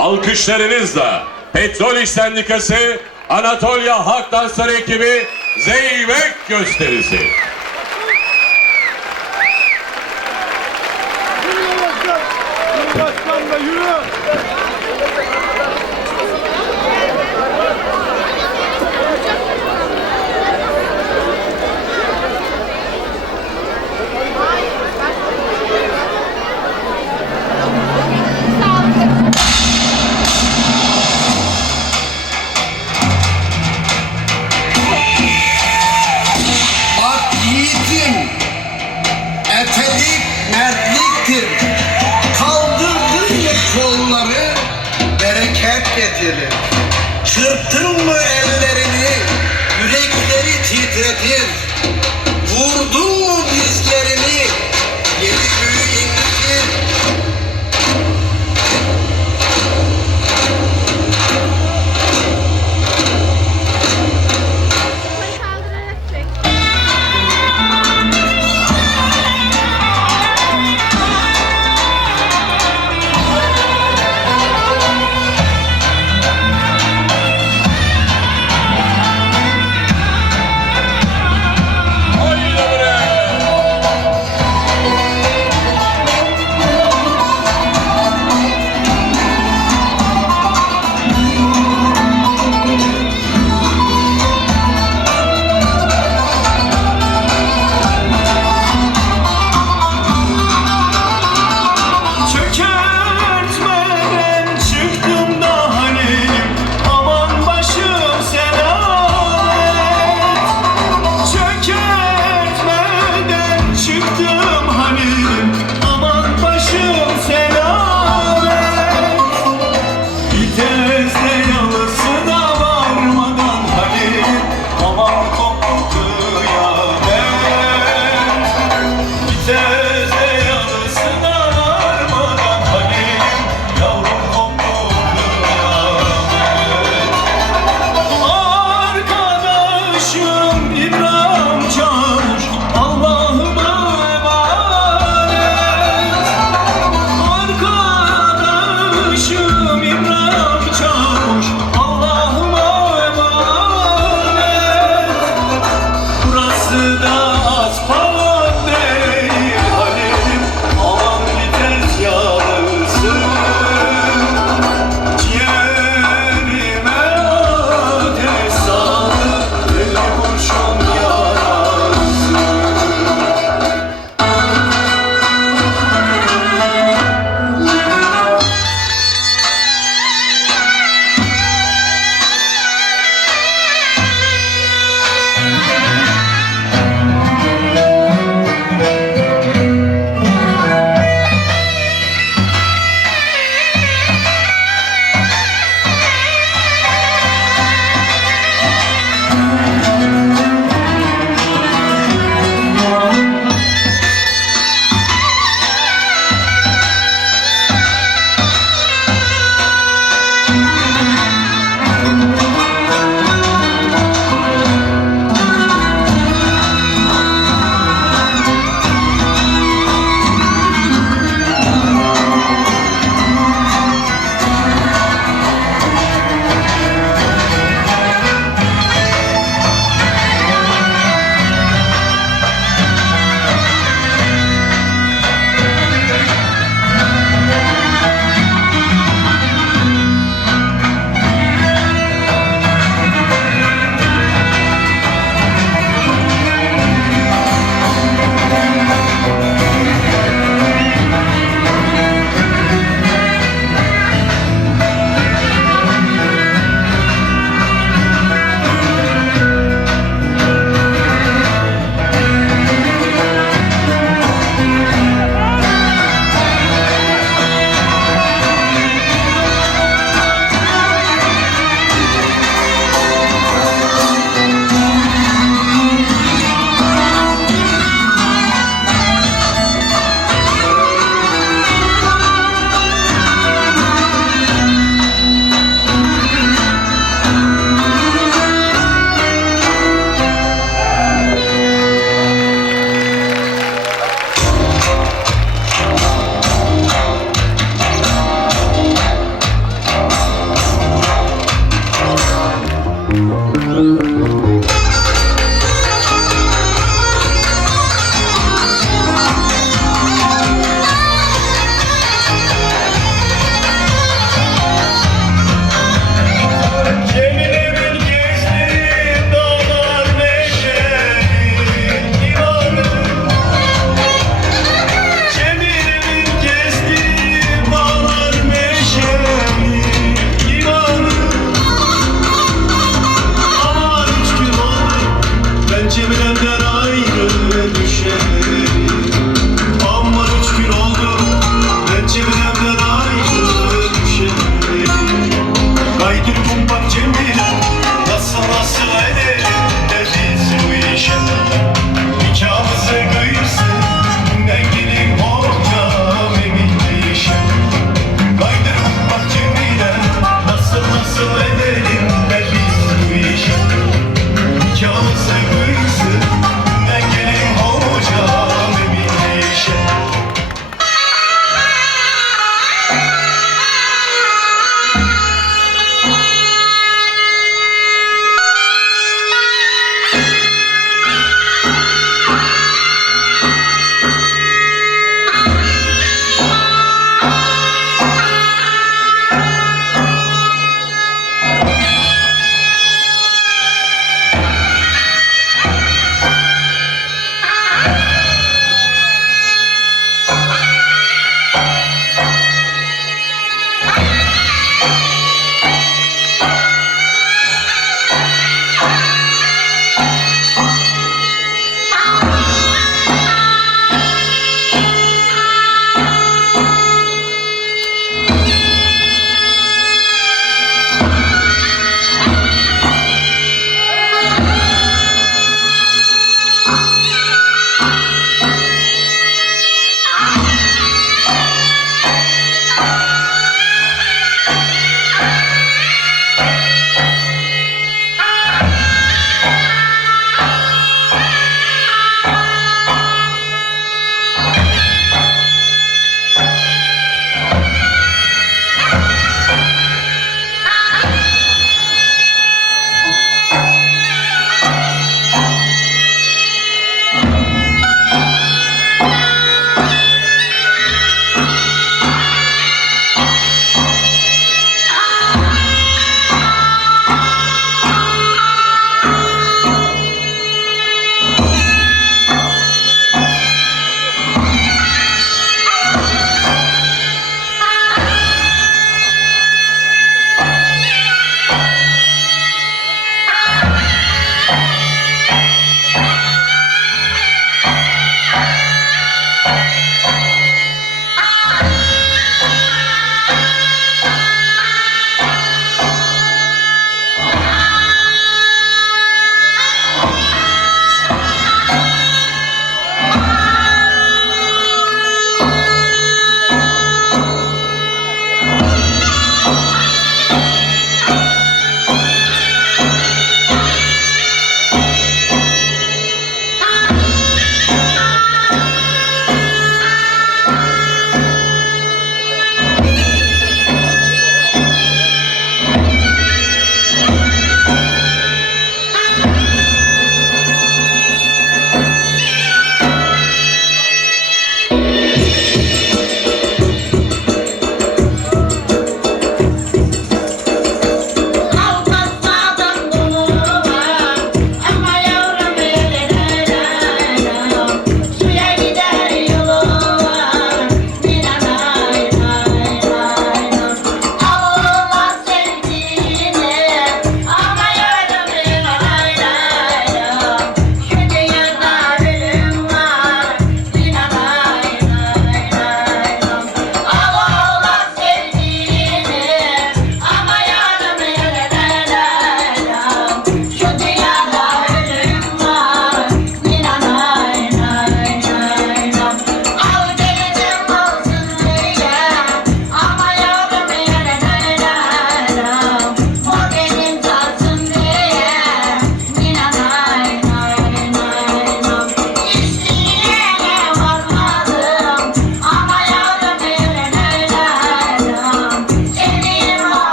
Alkışlarınızla Petrol İş Sendikası Anatolia Halk Dansları ekibi Zeybek gösterisi. Mertliktir. Kaldırdın mı kolları, bereket getirir. Çırptın mı ellerini, yürekleri titretir. Vurdun mu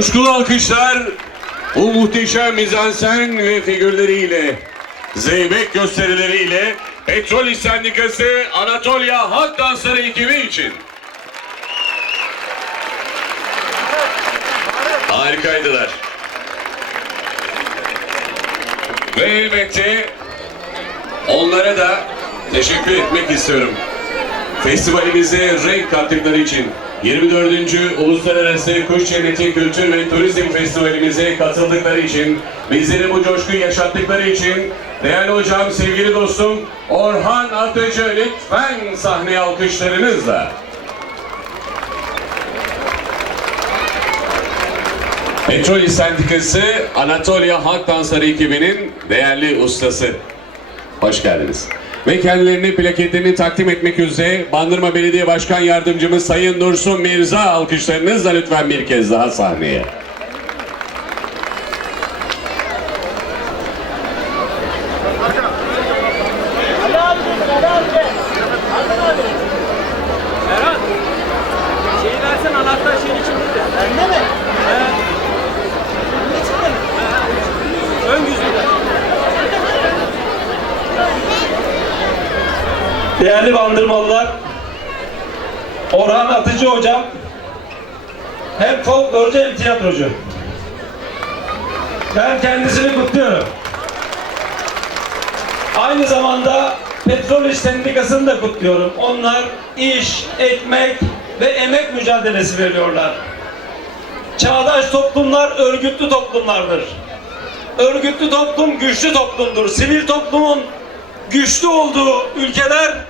Coşkulu alkışlar bu muhteşem mizansen ve figürleriyle, zeybek gösterileriyle Petrol İş Sendikası Anatolia Halk Dansları ekibi için. Harikaydılar. Ve elbette onlara da teşekkür etmek istiyorum. Festivalimize renk kattıkları için 24. Uluslararası Kuş Cenneti Kültür ve Turizm Festivalimize katıldıkları için, bizlere bu coşkuyu yaşattıkları için değerli hocam, sevgili dostum Orhan Atıcı lütfen sahneye alkışlarınızla. Petrol Sendikası Anatolia Halk Dansları ekibinin değerli ustası. Hoş geldiniz. Ve kendilerini plaketlerini takdim etmek üzere Bandırma Belediye Başkan Yardımcımız Sayın Dursun Mirza alkışlarınızla lütfen bir kez daha sahneye. Değerli bandırmalılar, Orhan Atıcı hocam hem folklorcu hem tiyatrocu. Ben kendisini kutluyorum. Aynı zamanda Petrol İş Sendikası'nı da kutluyorum. Onlar iş, ekmek ve emek mücadelesi veriyorlar. Çağdaş toplumlar örgütlü toplumlardır. Örgütlü toplum güçlü toplumdur. Sivil toplumun güçlü olduğu ülkeler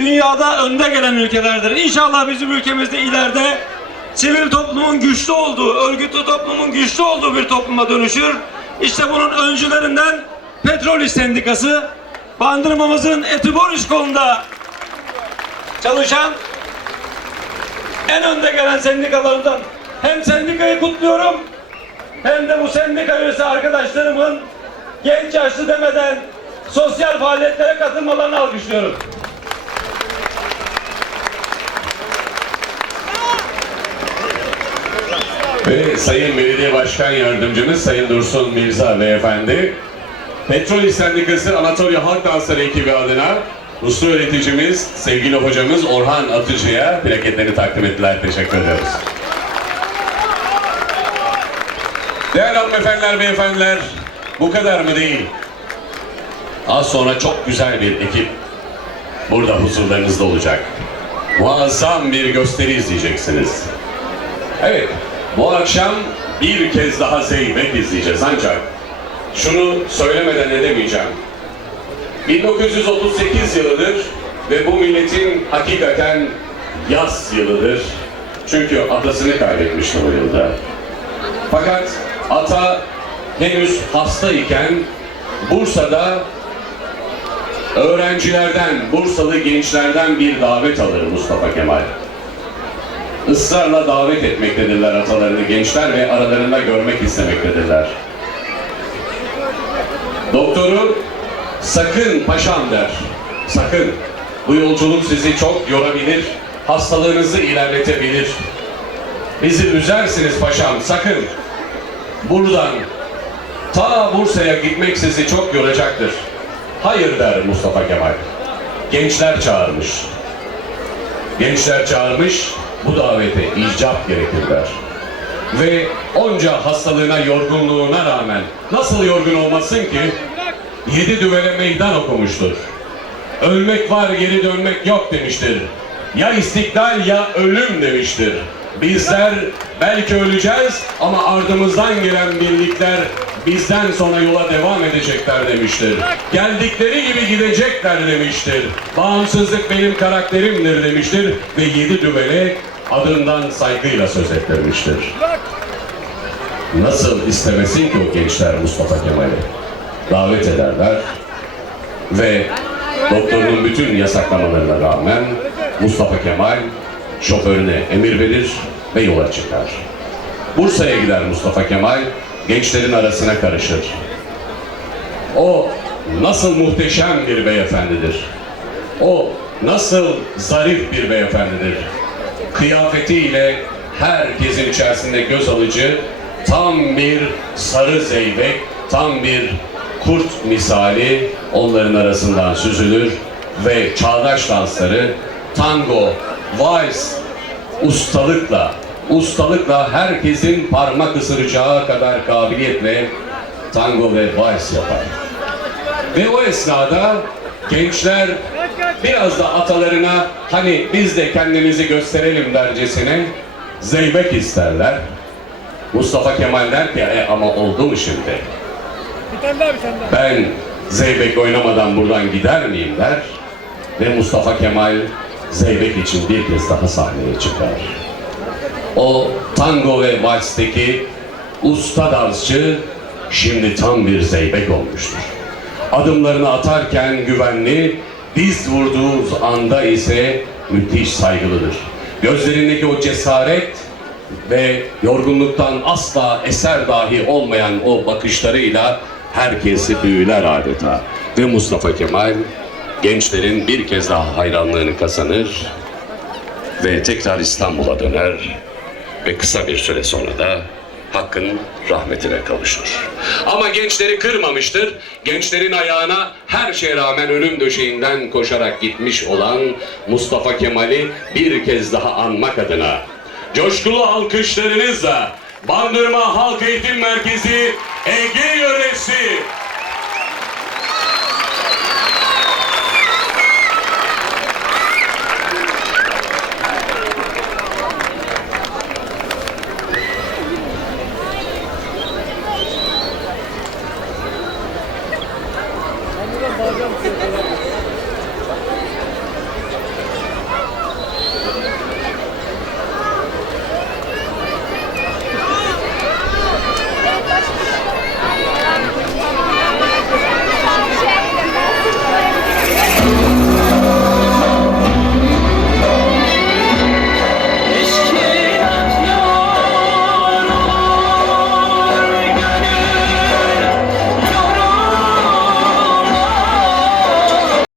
dünyada önde gelen ülkelerdir. İnşallah bizim ülkemizde ileride sivil toplumun güçlü olduğu, örgütlü toplumun güçlü olduğu bir topluma dönüşür. İşte bunun öncülerinden Petrol İş Sendikası, bandırmamızın Etiboris kolunda çalışan en önde gelen sendikalarından hem sendikayı kutluyorum hem de bu sendika üyesi arkadaşlarımın genç yaşlı demeden sosyal faaliyetlere katılmalarını alkışlıyorum. Ve Sayın Belediye Başkan Yardımcımız Sayın Dursun Mirza Beyefendi, Petrol İş Sendikası Anatolia Halk Dansları ekibi adına usta öğreticimiz, sevgili hocamız Orhan Atıcı'ya plaketleri takdim ettiler. Teşekkür ederiz. Değerli hanımefendiler, beyefendiler, bu kadar mı değil? Az sonra çok güzel bir ekip burada huzurlarınızda olacak. Muazzam bir gösteri izleyeceksiniz. Evet, bu akşam bir kez daha Zeybek izleyeceğiz ancak şunu söylemeden edemeyeceğim. 1938 yılıdır ve bu milletin hakikaten yaz yılıdır. Çünkü atasını kaybetmişti o yılda. Fakat ata henüz hasta iken Bursa'da öğrencilerden, Bursalı gençlerden bir davet alır Mustafa Kemal ısrarla davet etmektedirler atalarını gençler ve aralarında görmek istemektedirler. Doktoru sakın paşam der. Sakın. Bu yolculuk sizi çok yorabilir, hastalığınızı ilerletebilir. Bizi üzersiniz paşam, sakın. Buradan ta Bursa'ya gitmek sizi çok yoracaktır. Hayır der Mustafa Kemal. Gençler çağırmış. Gençler çağırmış, bu davete icap gerekir der. Ve onca hastalığına, yorgunluğuna rağmen nasıl yorgun olmasın ki? Yedi düvele meydan okumuştur. Ölmek var, geri dönmek yok demiştir. Ya istiklal ya ölüm demiştir. Bizler belki öleceğiz ama ardımızdan gelen birlikler bizden sonra yola devam edecekler demiştir. Geldikleri gibi gidecekler demiştir. Bağımsızlık benim karakterimdir demiştir ve yedi düvele adından saygıyla söz ettirmiştir. Nasıl istemesin ki o gençler Mustafa Kemal'i? Davet ederler ve doktorun bütün yasaklamalarına rağmen Mustafa Kemal şoförüne emir verir ve yola çıkar. Bursa'ya gider Mustafa Kemal, gençlerin arasına karışır. O nasıl muhteşem bir beyefendidir. O nasıl zarif bir beyefendidir. Kıyafetiyle herkesin içerisinde göz alıcı tam bir sarı zeybek, tam bir kurt misali onların arasından süzülür ve çağdaş dansları tango, vals ustalıkla, ustalıkla herkesin parmak ısıracağı kadar kabiliyetle tango ve vals yapar. Ve o esnada gençler biraz da atalarına hani biz de kendimizi gösterelim dercesine zeybek isterler. Mustafa Kemal der ki e, ama oldu mu şimdi? Bir tane daha bir tane daha. Ben zeybek oynamadan buradan gider miyim der. Ve Mustafa Kemal zeybek için bir kez daha sahneye çıkar. O tango ve valsteki usta dansçı şimdi tam bir zeybek olmuştur. Adımlarını atarken güvenli, diz vurduğu anda ise müthiş saygılıdır. Gözlerindeki o cesaret ve yorgunluktan asla eser dahi olmayan o bakışlarıyla herkesi büyüler adeta. Ve Mustafa Kemal gençlerin bir kez daha hayranlığını kazanır ve tekrar İstanbul'a döner ve kısa bir süre sonra da Hakk'ın rahmetine kavuşur. Ama gençleri kırmamıştır. Gençlerin ayağına her şeye rağmen ölüm döşeğinden koşarak gitmiş olan Mustafa Kemal'i bir kez daha anmak adına coşkulu alkışlarınızla Bandırma Halk Eğitim Merkezi Ege Yöresi